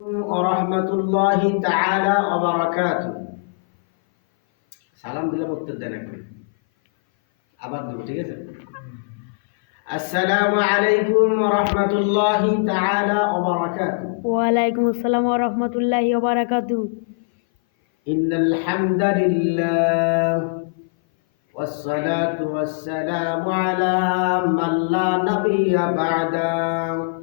ورحمة الله تعالى وبركاته সালাম দিলে উত্তর দেন এখন আবার দেবো ঠিক আছে আসসালামু আলাইকুম রহমতুল্লাহ তাআলা وبركاته ওয়ালাইকুম আসসালাম ওয়া রাহমাতুল্লাহি ওয়া বারাকাতু إن الحمد لله والصلاة والسلام على من لا نبي بعده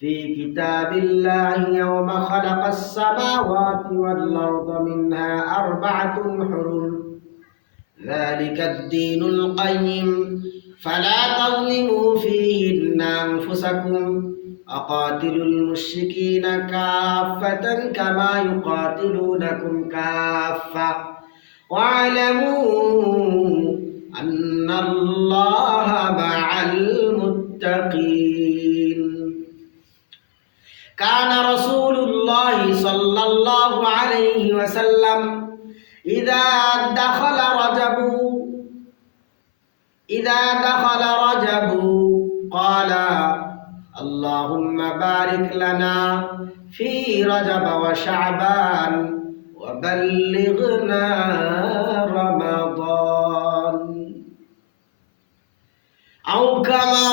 في كتاب الله يوم خلق السماوات والأرض منها أربعة حرم. ذلك الدين القيم. فلا تظلموا فيهن أنفسكم. أقاتلوا المشركين كافة كما يقاتلونكم كافة. واعلموا أن الله رجب وشعبان وبلغنا رمضان. أو كما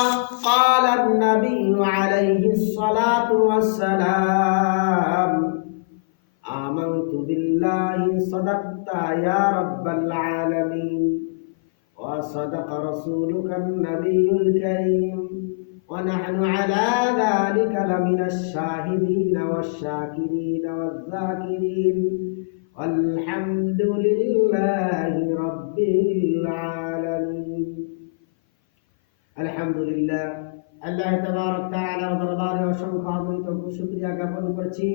قال النبي عليه الصلاة والسلام آمنت بالله صدقت يا رب العالمين وصدق رسولك النبي الكريم. ونحن على ذلك لمن الشاهدين والشاكرين والذاكرين والحمد لله رب العالمين আলহামদুলিল্লাহ আল্লাহ তাবারক তাআলার দরবারে অসংখ্য অগণিত শুকরিয়া জ্ঞাপন করছি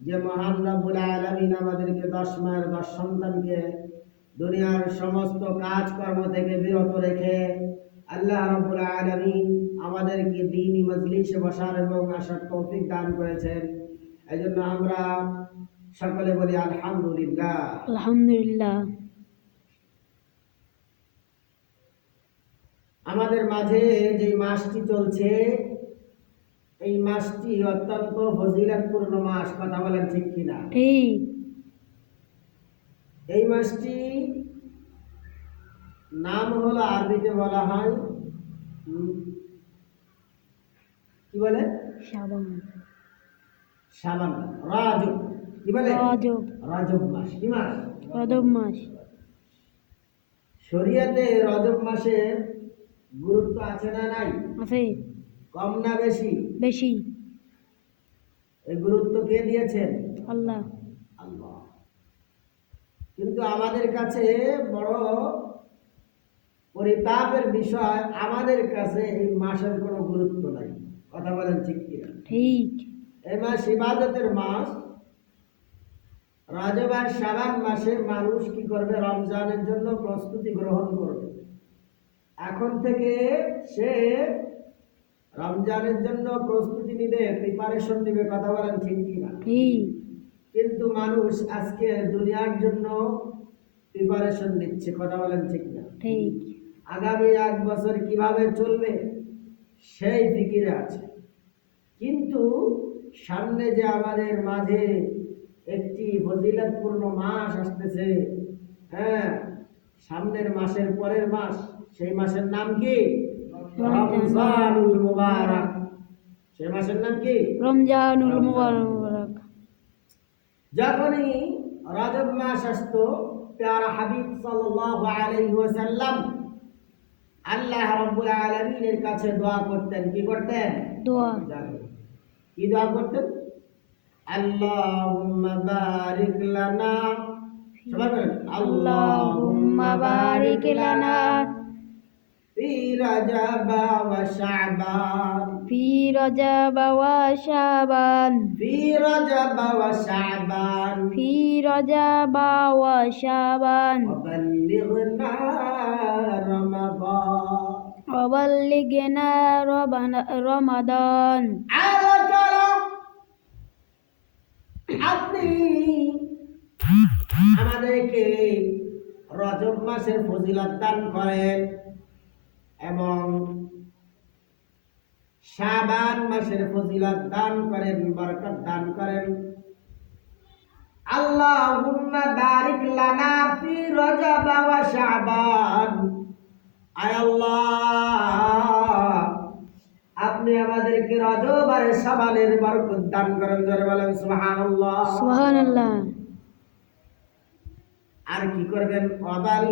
যে মহান রব্বুল আলামিন আমাদেরকে দশ মায়ের দশ সন্তানকে দুনিয়ার সমস্ত কাজকর্ম থেকে বিরত রেখে আল্লাহ রব্বুল আলামিন আমাদেরকে দিনই মজলিসে বসার এবং আসার তৌফিক দান করেছেন। এজন্য আমরা সকলে বলি আলহামদুলিল্লাহ। আলহামদুলিল্লাহ। আমাদের মাঝে যে মাসটি চলছে এই মাসটি অত্যন্ত ফজিলাতপূর্ণ মাস কথা বলেন ঠিক কিনা? ঠিক এই মাসটি নাম হলো আরবিতে বলা হয় কি বলে? রাজব কি বলে? রজব রজব মাস কি মাস? রজব মাস। শরিয়াতে রজব মাসে গুরুত্ব আছে না নাই? আছে। কম না বেশি? বেশি। এই গুরুত্ব কে দিয়েছেন? আল্লাহ। আল্লাহ। কিন্তু আমাদের কাছে বড় পরিতাপের বিষয় আমাদের কাছে এই মাসের কোনো গুরুত্ব নাই। কথা বলেন ঠিক কিনা? ঠিক। এই মাস ইবাদতের মাস। রাজব আর শাবান মাসে মানুষ কি করবে? রমজানের জন্য প্রস্তুতি গ্রহণ করবে। এখন থেকে সে রমজানের জন্য প্রস্তুতি নিবে প্রিপারেশন নিবে কথা বলেন ঠিক কিনা? কিন্তু মানুষ আজকে দুনিয়ার জন্য প্রিপারেশন নিচ্ছে কথা বলেন ঠিক না ঠিক। আগামী এক বছর কীভাবে চলবে সেই ফিকিরে আছে। কিন্তু সামনে যে আমাদের মাঝে একটি ফজিলতপূর্ণ মাস আসতেছে হ্যাঁ সামনের মাসের পরের মাস সেই মাসের নাম কি? রমজানুল মুবারক। সেই মাসের নাম কি? রমজানুল মুবারক। যখনই রজব মাস আসতো প্যারা হাবিব সাল্লাল্লাহু আলাইহি ওয়াসাল্লাম আল্লাহ রব্বুল আলমিনের কাছে দোয়া করতেন কি করতেন? দোয়া। কি দোয়া করতেন? আল্লাহুম্মা বারিক লানা। সবাই বলেন আল্লাহুম্মা বারিক লানা। ফি রাজাব ওয়া শাবান في رجب وشعبان في رجب وشعبان في رجب وشعبان وبلغنا رمضان وبلغنا ربنا- رمضان আল্লাহ তাআলা আপনি আমাদেরকে রজব মাসের ফজিলত দান করেন এবং শাবান মাসের ফজিলাত দান করেন, বরকত দান করেন। আল্লাহুম্মা বারিক লানা ফি রজব ওয়া শাবান। আয় আল্লাহ, আপনি আমাদেরকে রজব আর শাবানের বরকত দান করেন, জোরে বলেন সুবহানাল্লাহ। সুবহানাল্লাহ। আর কি করবেন? রমাদান।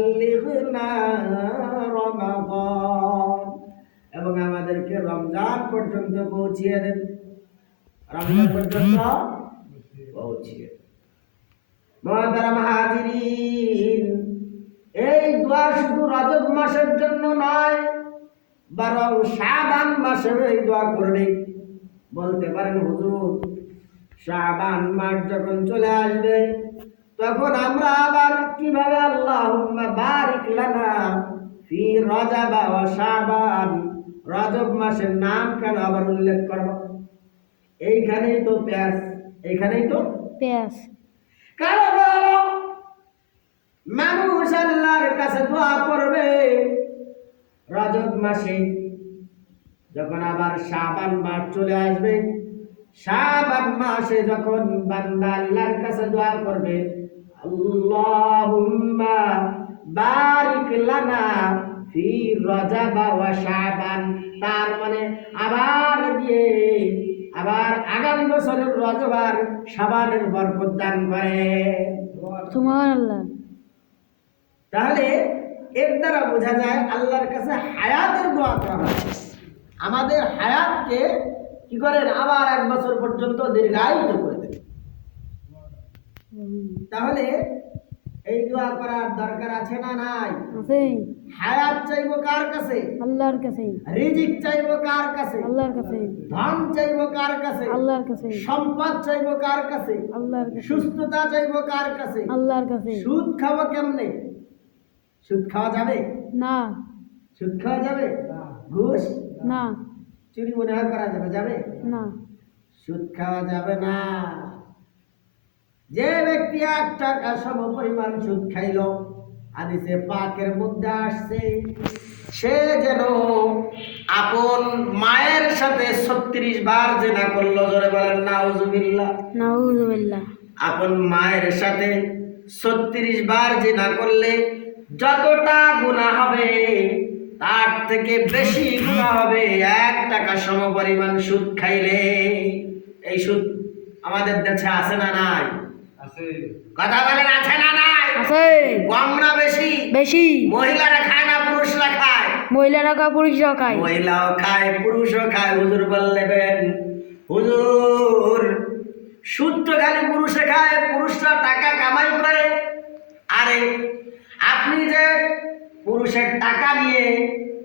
এবং আমাদেরকে রমজান পর্যন্ত পৌঁছিয়ে দেন। রমজান পর্যন্ত পৌঁছিয়ে এই দোয়া শুধু রজব মাসের জন্য নয়, বরং শাবান মাসেও এই দোয়া করবে। বলতে পারেন, হুজুর, শাবান মাস যখন চলে আসবে তখন আমরা আবার কীভাবে আল্লাহুম্মা বারিক লানা ফি রজব ওয়া শাবান রজব মাসের নাম কেন আবার উল্লেখ করব। এইখানেই তো প্যাস এইখানেই তো পেঁয়াজ কারণ মানুষ আল্লাহর কাছে দোয়া করবে রজব মাসে যখন আবার শাবান মাস চলে আসবে শাবান মাসে যখন বান্দা আল্লাহর কাছে দোয়া করবে আল্লাহুম্মা বারিক লানা ফি রজাবা ওয়া শাবান তার মানে আবার দিয়ে আবার আগামী বছরের রজবার সাবানের বরকত দান করে। সুবহানাল্লাহ। তাহলে এর দ্বারা বোঝা যায় আল্লাহর কাছে হায়াতের দোয়া করা হয় আমাদের হায়াতকে কি করেন? আবার এক বছর পর্যন্ত দীর্ঘায়িত করে তাহলে এই দোয়া করার দরকার আছে না নাই? আছে। হায়াত চাইব কার কাছে? আল্লাহর কাছে। রিজিক চাইব কার কাছে? আল্লাহর কাছে। ধন চাইব কার কাছে? আল্লাহর কাছে। সম্পদ চাইব কার কাছে? আল্লাহর কাছে। সুস্থতা চাইব কার কাছে? আল্লাহর কাছে। সুদ খাব কেমনে? সুদ খাওয়া যাবে? না। সুদ খাওয়া যাবে? ঘুষ? না। চুরি মনে হয় করা যাবে যাবে? না। সুদ খাওয়া যাবে না। যে ব্যক্তি এক টাকা সম পরিমাণ সুদ খাইল আদিসে পাকের মধ্যে আসছে সে যেন আপন মায়ের সাথে ছত্রিশ বার জেনা করল জোরে বলেন নাউজুবিল্লাহ। নাউজুবিল্লাহ। আপন মায়ের সাথে ছত্রিশ বার জেনা করলে যতটা গুণা হবে তার থেকে বেশি গুণা হবে এক টাকা সম পরিমাণ সুদ খাইলে। এই সুদ আমাদের দেশে আছে না নাই? কথা বলেন আছে না নাই? আছে। কম না বেশি? বেশি। মহিলারা খায় না পুরুষরা খায়? মহিলারা কা পুরুষরা খায়। মহিলাও খায় পুরুষও খায় হুজুর বললেন হুজুর সুদ তো খালি পুরুষে খায় পুরুষরা টাকা কামাই করে। আরে আপনি যে পুরুষের টাকা নিয়ে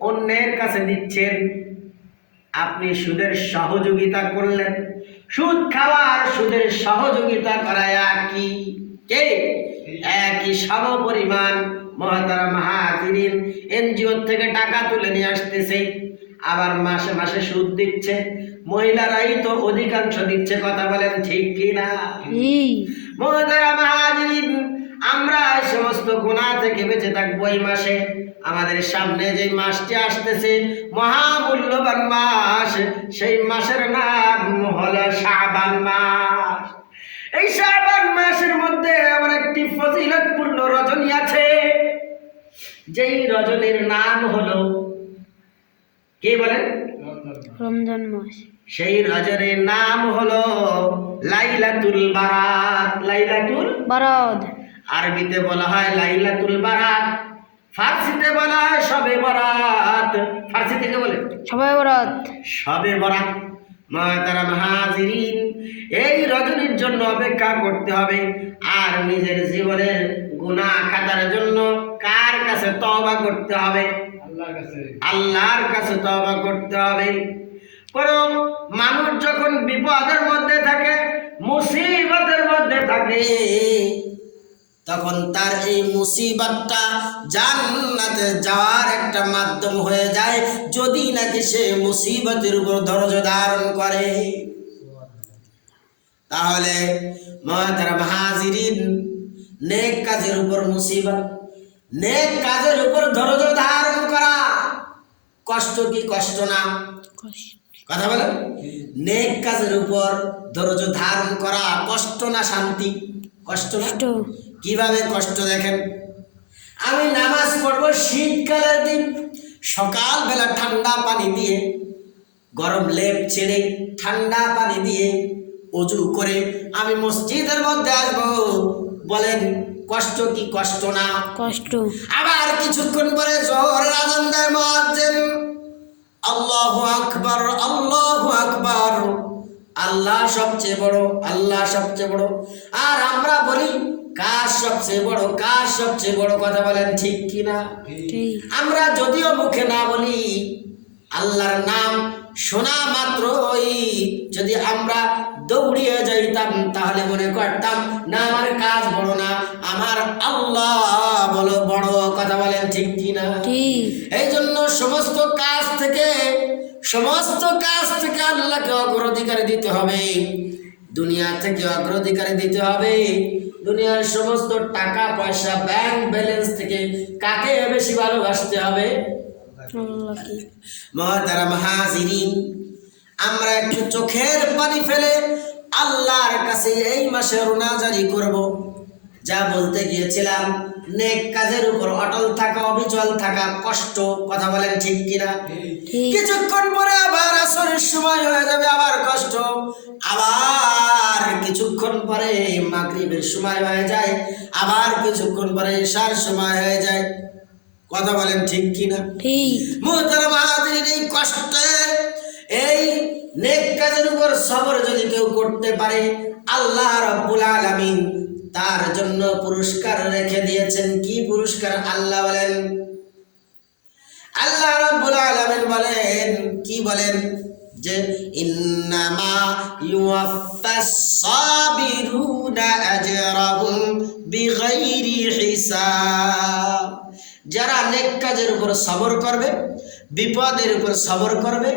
অন্যের কাছে দিচ্ছেন আপনি সুদের সহযোগিতা করলেন। সুদ খাওয়ার সুদের সহযোগিতা করা একই কে? একই সম পরিমাণ মহাতারা মাহাজিরিন এনজিও থেকে টাকা তুলে নিয়ে আসতেছে। আবার মাসে মাসে সুদ দিচ্ছে। মহিলারাই তো অধিকাংশ দিচ্ছে কথা বলেন ঠিক কি না মহাতারা মাহাজিরিন আমরা সমস্ত গুণা থেকে বেঁচে থাকব এই মাসে। আমাদের সামনে যে মাসটি আসতেছে মহামূল্যবান মাস সেই মাসের নাম হলো শাবান মাস। এই শাবান মাসের মধ্যে এমন একটি ফজিলতপূর্ণ রজনী আছে। যেই রজনীর নাম হলো কে বলেন? রমজান মাস। সেই রজনীর নাম হলো লাইলাতুল বারাত। লাইলাতুল? বারাদ আরবিতে বলা হয় লাইলাতুল বারাত। ফার্সিতে বলা হয় সবে বরাত। ফার্সি থেকে বলে সবাই বারাত। সবে বরাত। মাহাজিরিন এই রজনীর জন্য অপেক্ষা করতে হবে। আর নিজের জীবনের গুণা খাতার জন্য কার কাছে তওবা করতে হবে? আল্লাহর কাছে। তওবা করতে হবে। কোন মানুষ যখন বিপদের মধ্যে থাকে মুসিবতের মধ্যে থাকে তখন তার এই মুসিবতটা জান্নাতে যাওয়ার একটা মাধ্যম হয়ে যায়। যদি নাকি সে মুসিবতের উপর ধৈর্য ধারণ করে। তাহলে মহাতারা মহাজিরিন নেক কাজের উপর মুসিবত নেক কাজের উপর ধৈর্য ধারণ করা কষ্ট কি কষ্ট না? কথা বলেন নেক কাজের উপর ধৈর্য ধারণ করা কষ্ট না শান্তি? কষ্ট। কীভাবে কষ্ট দেখেন? আমি নামাজ পড়ব শীতকালের দিন সকালবেলা ঠান্ডা পানি দিয়ে গরম লেপ ছেড়ে ঠান্ডা পানি দিয়ে অজু করে আমি মসজিদের মধ্যে আসব। বলেন কষ্ট কি কষ্ট না? কষ্ট। আবার কিছুক্ষণ পরে জোহরের আজান দেয় মুয়াজ্জিন। আল্লাহু আকবার আল্লাহু আকবার। আল্লাহ সবচেয়ে বড় আল্লাহ সবচেয়ে বড়। আর আমরা বলি কার সবচেয়ে বড় কার সবচেয়ে বড় কথা বলেন ঠিক কি না আমরা যদিও মুখে না বলি আল্লাহর নাম শোনা মাত্র ওই যদি আমরা দৌড়িয়ে যাইতাম তাহলে মনে করতাম না আমার কাজ বড় না আমার আল্লাহ বলো বড় কথা বলেন ঠিক কি না এই জন্য সমস্ত কাজ থেকে সমস্ত কাজ থেকে আল্লাহকে অগ্রাধিকার দিতে হবে। দুনিয়া থেকে অগ্রাধিকার দিতে হবে। দুনিয়ার সমস্ত টাকা পয়সা ব্যাংক ব্যালেন্স থেকে কাকে বেশি ভালোবাসতে হবে? আল্লাহকে মহাতারা মহাজিরিন আমরা একটু চোখের পানি ফেলে আল্লাহর কাছে এই মাসে রোনাজারি করব। যা বলতে গিয়েছিলাম নেক কাজের উপর অটল থাকা অবিচল থাকা কষ্ট কথা বলেন ঠিক কিনা? ঠিক। কিছুক্ষণ পরে আবার আসরের সময় হয়ে যাবে আবার কষ্ট আবার কিছুক্ষণ পরে মাগরিবের সময় হয়ে যায় আবার কিছুক্ষণ পরে ঈশার সময় হয়ে যায়। কথা বলেন ঠিক কি না ঠিক। মুহতারাম হাজিরিন এই কষ্টে এই নেক কাজের উপর সবর যদি কেউ করতে পারে আল্লাহ রাব্বুল আলামিন তার জন্য পুরস্কার রেখে দিয়েছেন। কি পুরস্কার? আল্লাহ বলেন। আল্লাহ রাব্বুল আলামিন বলেন কি বলেন? যে ইন্নামা ইউয়াফাস সাবিরুনা আজরাহুম বিগাইরি হিসাব। যারা নেক কাজের উপর সবর করবে বিপদের উপর সবর করবে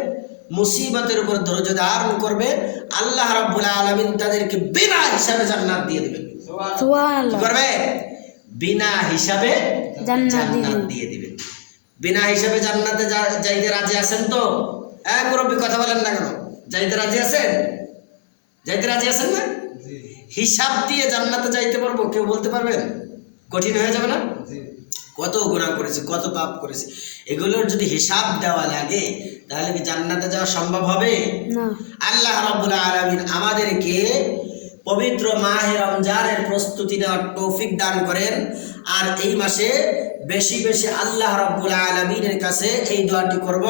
মুসিবতের উপর ধৈর্য ধারণ করবে আল্লাহ রাব্বুল আলামিন তাদেরকে বিনা হিসাবে জান্নাত দিয়ে দিবেন। করবে? বিনা হিসাবে জান্নাত দিয়ে দিবেন। বিনা হিসাবে জান্নাতে যাইতে রাজি আছেন তো? এক মুরব্বী কথা বলেন না কেন? যাইতে রাজি আছেন? যাইতে রাজি আছেন না? হিসাব দিয়ে জান্নাতে যাইতে পারব কেউ বলতে পারবেন? কঠিন হয়ে যাবে না? কত গুণা করেছি কত পাপ করেছি। এগুলোর যদি হিসাব দেওয়া লাগে তাহলে কি জান্নাতে যাওয়া সম্ভব হবে? আল্লাহ রাব্বুল আলামিন আমাদেরকে পবিত্র মাহে রমজানের প্রস্তুতি নেওয়ার তৌফিক দান করেন। আর এই মাসে বেশি বেশি আল্লাহ রাব্বুল আলামিনের কাছে এই দোয়াটি করব।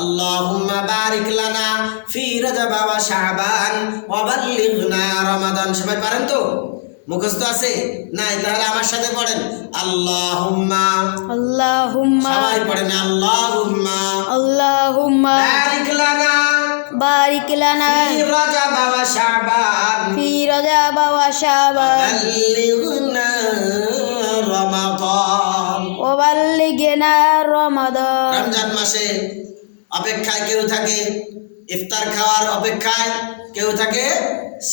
আল্লাহুম্মা বারিক লানা ফি রজব ওয়া শাবান ওয়া বাল্লিগনা রমাদান। সবাই পারেন তো? মুখস্থ আছে? নাই তাহলে আমার সাথে পড়েন। আল্লাহুম্মা। আল্লাহুম্মা। সবাই পড়েন আল্লাহুম্মা। আল্লাহুম্মা। বারিক লানা। বারিক লানা। ফি রজব ওয়া শাবান ফি রজব ওয়া শাবান বাল্লিগনা রমাদান। রমজান মাসে অপেক্ষায় কেউ থাকে ইফতার খাওয়ার অপেক্ষায় কেউ থাকে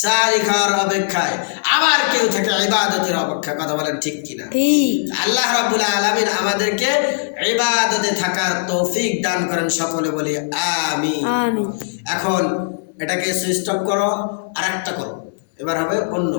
সারি খাওয়ার অপেক্ষায় আবার কেউ থাকে ইবাদতের অপেক্ষায় কথা বলেন ঠিক কিনা? আল্লাহ রাব্বুল আলামিন আমাদেরকে ইবাদতে থাকার তৌফিক দান করেন সকলে বলি আমিন। এখন এটাকে সুইচ অফ করো আর একটা করো এবার হবে অন্য।